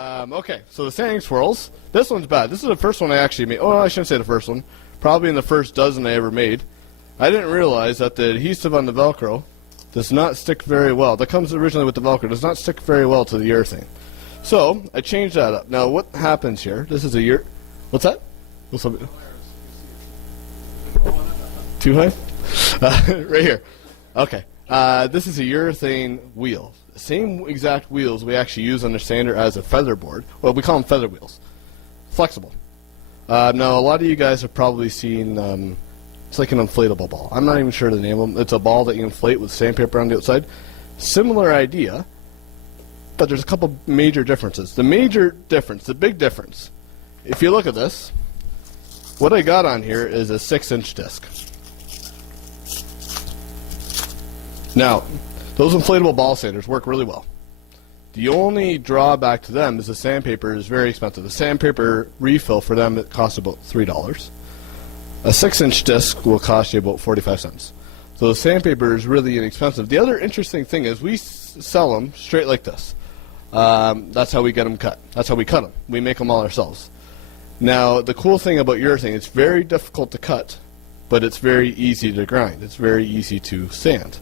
Okay, so the sanding swirls. This one's bad. This is the first one I actually made. Oh, I shouldn't say the first one. Probably in the first dozen I ever made. I didn't realize that the adhesive on the Velcro does not stick very well. That comes originally with the Velcro. Does not stick very well to the urethane. So I changed that up. Now what happens here? This is a What's that? What's up? Too high? Right here. Okay. This is a urethane wheel. Same exact wheels we actually use on the sander as a feather board. Well, we call them feather wheels. Flexible. Now, a lot of you guys have probably seen, it's like an inflatable ball. I'm not even sure the name of them. It's a ball that you inflate with sandpaper on the outside. Similar idea, but there's a couple major differences. The major difference, the big difference, if you look at this, what I got on here is a 6-inch disc. Now, those inflatable ball sanders work really well. The only drawback to them is the sandpaper is very expensive. The sandpaper refill for them, it costs about $3. A 6-inch disc will cost you about 45 cents. So the sandpaper is really inexpensive. The other interesting thing is we sell them straight like this. That's how we get them cut. That's how we cut them. We make them all ourselves. Now, the cool thing about urethane, it's very difficult to cut, but it's very easy to grind. It's very easy to sand.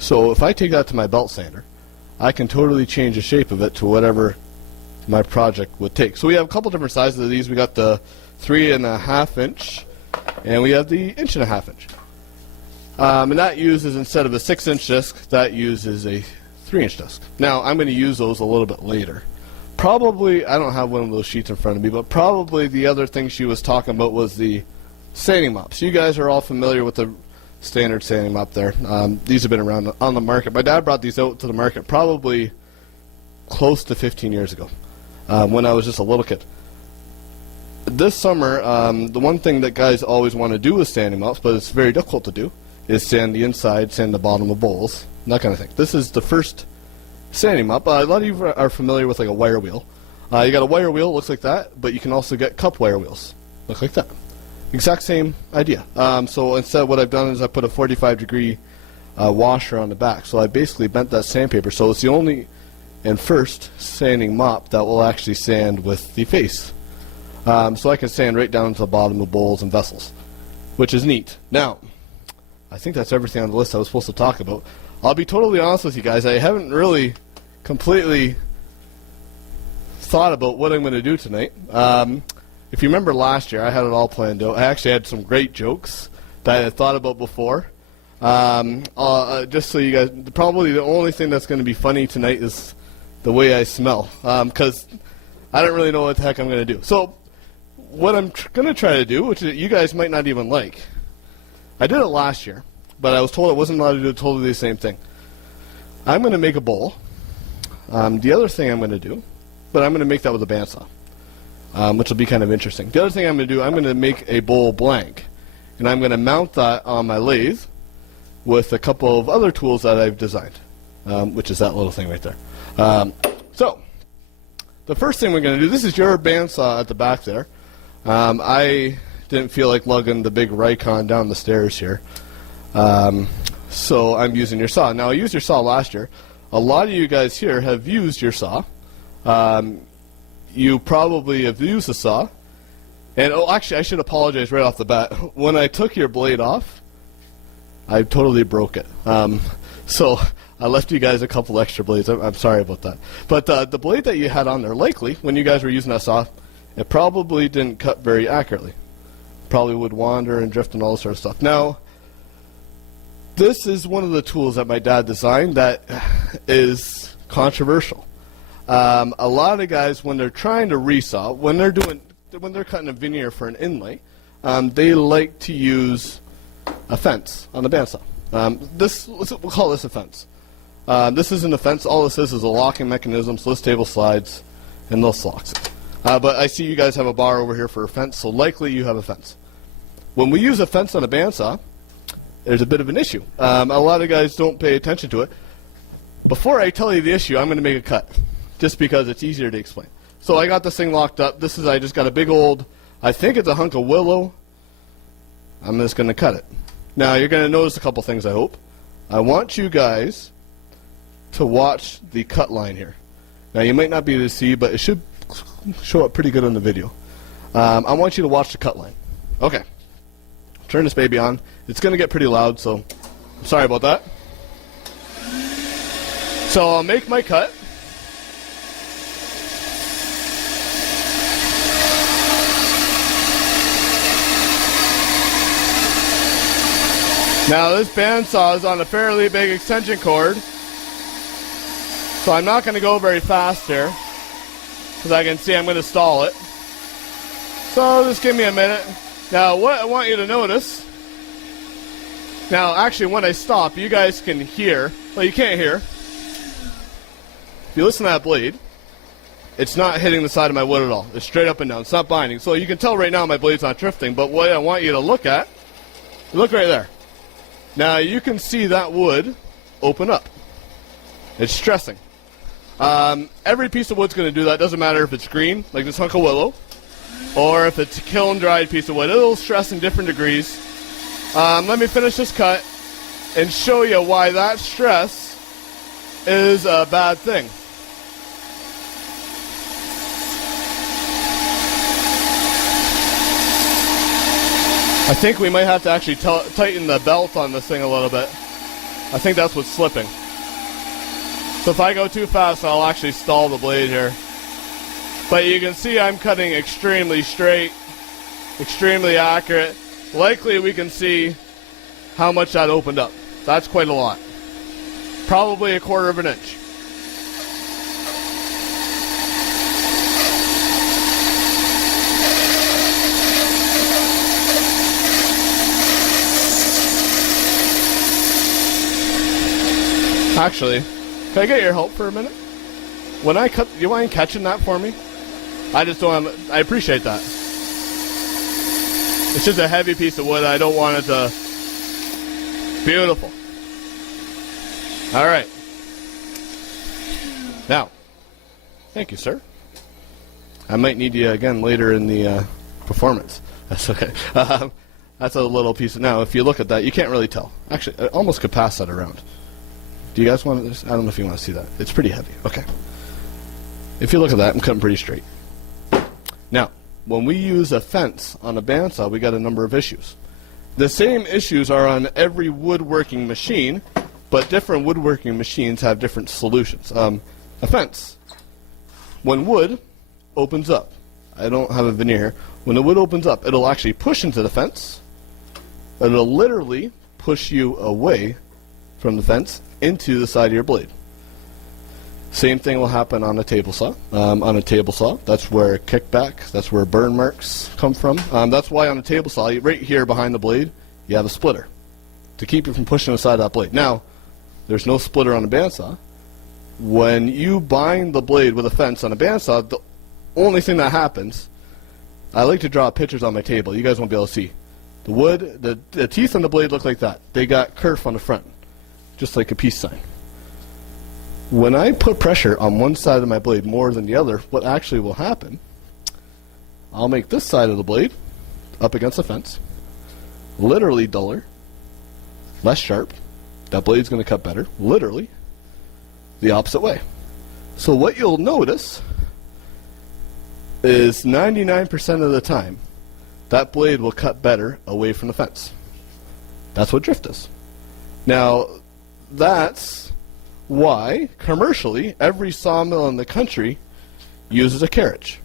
So if I take that to my belt sander, I can totally change the shape of it to whatever my project would take. So we have a couple different sizes of these. We got the 3.5 inch, and we have the 1.5 inch. And that uses, instead of a 6-inch disc, that uses a 3-inch disc. Now I'm going to use those a little bit later. Probably, I don't have one of those sheets in front of me, but probably the other thing she was talking about was the sanding mops. You guys are all familiar with the standard sanding mop there. These have been around on the market. My dad brought these out to the market probably close to 15 years ago, when I was just a little kid. This summer, the one thing that guys always want to do with sanding mops, but it's very difficult to do, is sand the inside, sand the bottom of bowls, and that kind of thing. This is the first sanding mop. A lot of you are familiar with like a wire wheel. You got a wire wheel, looks like that, but you can also get cup wire wheels, look like that. Exact same idea. So instead, what I've done is I put a 45-degree washer on the back. So I basically bent that sandpaper. So it's the only and first sanding mop that will actually sand with the face. So I can sand right down to the bottom of bowls and vessels, which is neat. Now, I think that's everything on the list I was supposed to talk about. I'll be totally honest with you guys. I haven't really completely thought about what I'm going to do tonight. If you remember last year, I had it all planned out. I actually had some great jokes that I had thought about before. Just so you guys, probably the only thing that's going to be funny tonight is the way I smell, because I don't really know what the heck I'm going to do. So what I'm going to try to do, which you guys might not even like, I did it last year, but I was told I wasn't allowed to do totally the same thing. I'm going to make a bowl. The other thing I'm going to do, but I'm going to make that with a bandsaw. Which will be kind of interesting. The other thing I'm going to do, I'm going to make a bowl blank, and I'm going to mount that on my lathe with a couple of other tools that I've designed, which is that little thing right there. So the first thing we're going to do, this is your bandsaw at the back there. I didn't feel like lugging the big Rikon down the stairs here, so I'm using your saw. Now, I used your saw last year. A lot of you guys here have used your saw. You probably have used the saw. And, oh, actually, I should apologize right off the bat. When I took your blade off, I totally broke it. So I left you guys a couple extra blades. I'm sorry about that. But the blade that you had on there, likely, when you guys were using that saw, it probably didn't cut very accurately. Probably would wander and drift and all this sort of stuff. Now, this is one of the tools that my dad designed that is controversial. A lot of guys, when they're trying to resaw, when they're cutting a veneer for an inlay, they like to use a fence on the bandsaw. We'll call this a fence. This isn't a fence. All this is a locking mechanism, so this table slides, and this locks it. But I see you guys have a bar over here for a fence, so likely you have a fence. When we use a fence on a bandsaw, there's a bit of an issue. A lot of guys don't pay attention to it. Before I tell you the issue, I'm going to make a cut, just because it's easier to explain. So I got this thing locked up. I just got a big old, I think it's a hunk of willow. I'm just going to cut it. Now, you're going to notice a couple things, I hope. I want you guys to watch the cut line here. Now, you might not be able to see, but it should show up pretty good on the video. I want you to watch the cut line. Okay. Turn this baby on. It's going to get pretty loud, so I'm sorry about that. So I'll make my cut. Now this bandsaw is on a fairly big extension cord, so I'm not going to go very fast here, because I can see I'm going to stall it. So just give me a minute. Now what I want you to notice, now actually when I stop you guys can hear, well you can't hear, if you listen to that blade, it's not hitting the side of my wood at all. It's straight up and down, it's not binding. So you can tell right now my blade's not drifting, but what I want you to look at, look right there. Now you can see that wood open up. It's stressing. Every piece of wood's going to do that. Doesn't matter if it's green, like this hunk of willow, or if it's a kiln-dried piece of wood. It'll stress in different degrees. Let me finish this cut and show you why that stress is a bad thing. I think we might have to actually tighten the belt on this thing a little bit. I think that's what's slipping. So if I go too fast, I'll actually stall the blade here. But you can see I'm cutting extremely straight, extremely accurate. Likely we can see how much that opened up. That's quite a lot. Probably 1/4 of an inch. Actually, can I get your help for a minute? When I cut, you mind catching that for me? I just don't have, I appreciate that. It's just a heavy piece of wood. I don't want it to, beautiful. All right. Now, thank you, sir. I might need you again later in the performance. That's okay. That's a little piece of, now if you look at that, you can't really tell. Actually, I almost could pass that around. Do you guys want this? I don't know if you want to see that. It's pretty heavy. Okay. If you look at that, I'm cutting pretty straight. Now, when we use a fence on a bandsaw, we got a number of issues. The same issues are on every woodworking machine, but different woodworking machines have different solutions. A fence. When wood opens up, I don't have a veneer here. When the wood opens up, it'll actually push into the fence. It'll literally push you away from the fence into the side of your blade. Same thing will happen on a table saw. On a table saw, that's where kickback, that's where burn marks come from. That's why on a table saw, right here behind the blade, you have a splitter to keep you from pushing the side of that blade. Now, there's no splitter on a bandsaw. When you bind the blade with a fence on a bandsaw, the only thing that happens, I like to draw pictures on my table. You guys won't be able to see. The wood, the teeth on the blade look like that. They got kerf on the front, just like a peace sign. When I put pressure on one side of my blade more than the other, what actually will happen, I'll make this side of the blade up against the fence, literally duller, less sharp. That blade's going to cut better, literally, the opposite way. So what you'll notice is 99% of the time, that blade will cut better away from the fence. That's what drift is. Now, that's why, commercially, every sawmill in the country uses a carriage.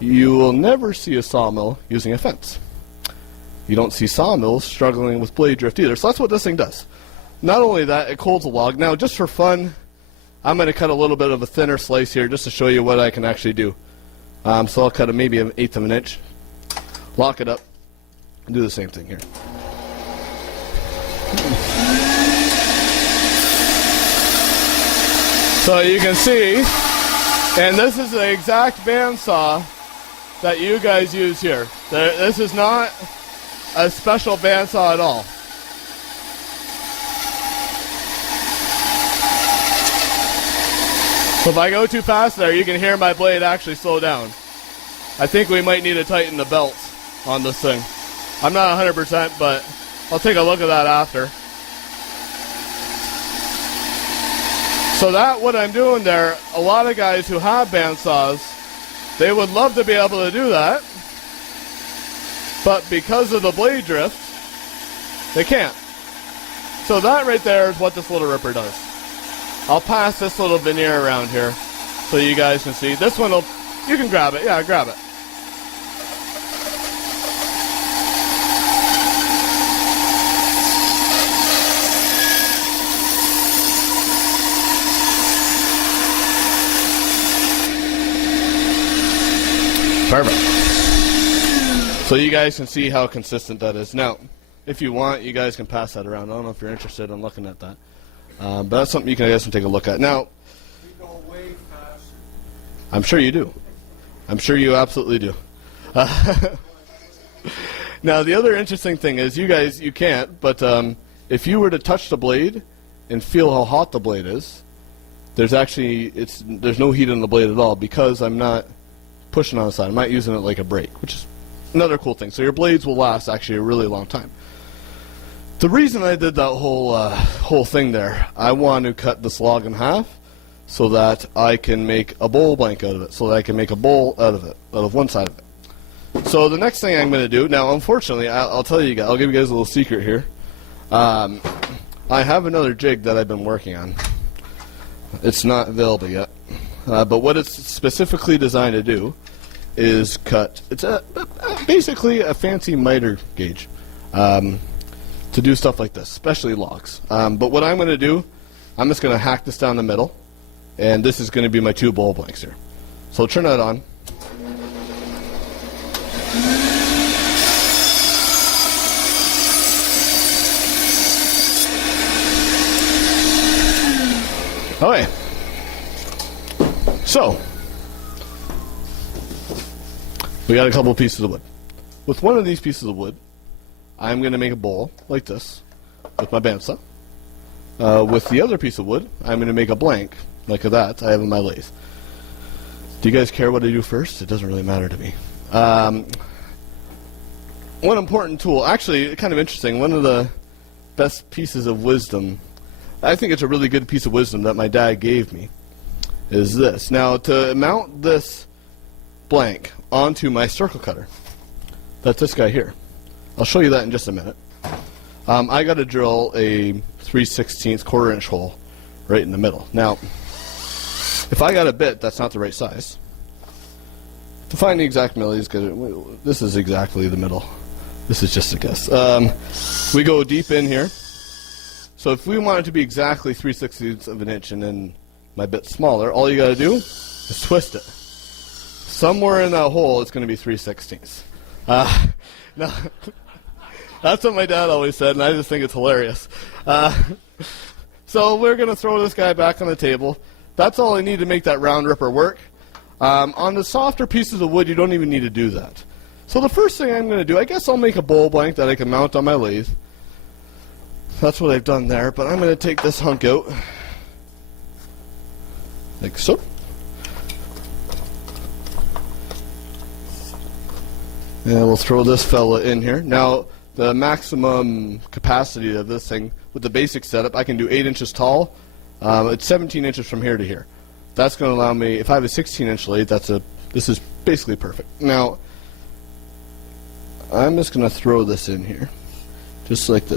You will never see a sawmill using a fence. You don't see sawmills struggling with blade drift either. So that's what this thing does. Not only that, it holds a log. Now, just for fun, I'm going to cut a little bit of a thinner slice here just to show you what I can actually do. So I'll cut maybe 1/8 of an inch, lock it up, and do the same thing here. So you can see, and this is the exact bandsaw that you guys use here. This is not a special bandsaw at all. So if I go too fast there, you can hear my blade actually slow down. I think we might need to tighten the belt on this thing. I'm not 100%, but I'll take a look at that after. So that, what I'm doing there, a lot of guys who have bandsaws They would love to be able to do that, but because of the blade drift, they can't. So that right there is what this little ripper does. I'll pass this little veneer around here so you guys can see. This one, you can grab it. Yeah, grab it. Perfect. So you guys can see how consistent that is. Now, if you want, you guys can pass that around. I don't know if you're interested in looking at that. But that's something you guys can take a look at. Now, we go way faster. I'm sure you do. I'm sure you absolutely do. Now, the other interesting thing is, you can't, but if you were to touch the blade and feel how hot the blade is, there's no heat in the blade at all because I'm not pushing on the side. I'm not using it like a brake, which is another cool thing. So your blades will last actually a really long time. The reason I did that whole thing there, I want to cut this log in half so that I can make a bowl blank out of it, so that I can make a bowl out of one side of it. So the next thing I'm going to do, now unfortunately, I'll tell you guys, I'll give you guys a little secret here. I have another jig that I've been working on. It's not available yet. But what it's specifically designed to do is cut. It's basically a fancy miter gauge to do stuff like this, especially logs. But what I'm going to do, I'm just going to hack this down the middle, and this is going to be my 2 bowl blanks here. So turn that on. Okay. So, we got a couple pieces of wood. With one of these pieces of wood, I'm going to make a bowl like this with my bandsaw. With the other piece of wood, I'm going to make a blank like that I have in my lathe. Do you guys care what I do first? It doesn't really matter to me. One important tool, actually kind of interesting, one of the best pieces of wisdom, I think it's a really good piece of wisdom that my dad gave me, is this. Now, to mount this blank onto my circle cutter, that's this guy here. I'll show you that in just a minute. I got to drill a 3/16 quarter-inch hole right in the middle. Now, if I got a bit that's not the right size, to find the exact millis, because this is exactly the middle. This is just a guess. We go deep in here. So if we want it to be exactly 3/16 of an inch and then my bit smaller, all you got to do is twist it. Somewhere in that hole, it's going to be 3/16. Now, that's what my dad always said, and I just think it's hilarious. So we're going to throw this guy back on the table. That's all I need to make that round ripper work. On the softer pieces of wood, you don't even need to do that. So the first thing I'm going to do, I guess I'll make a bowl blank that I can mount on my lathe. That's what I've done there, but I'm going to take this hunk out, like so. And we'll throw this fella in here. Now, the maximum capacity of this thing, with the basic setup, I can do 8 inches tall. It's 17 inches from here to here. That's going to allow me, if I have a 16-inch lathe, this is basically perfect. Now, I'm just going to throw this in here, just like this.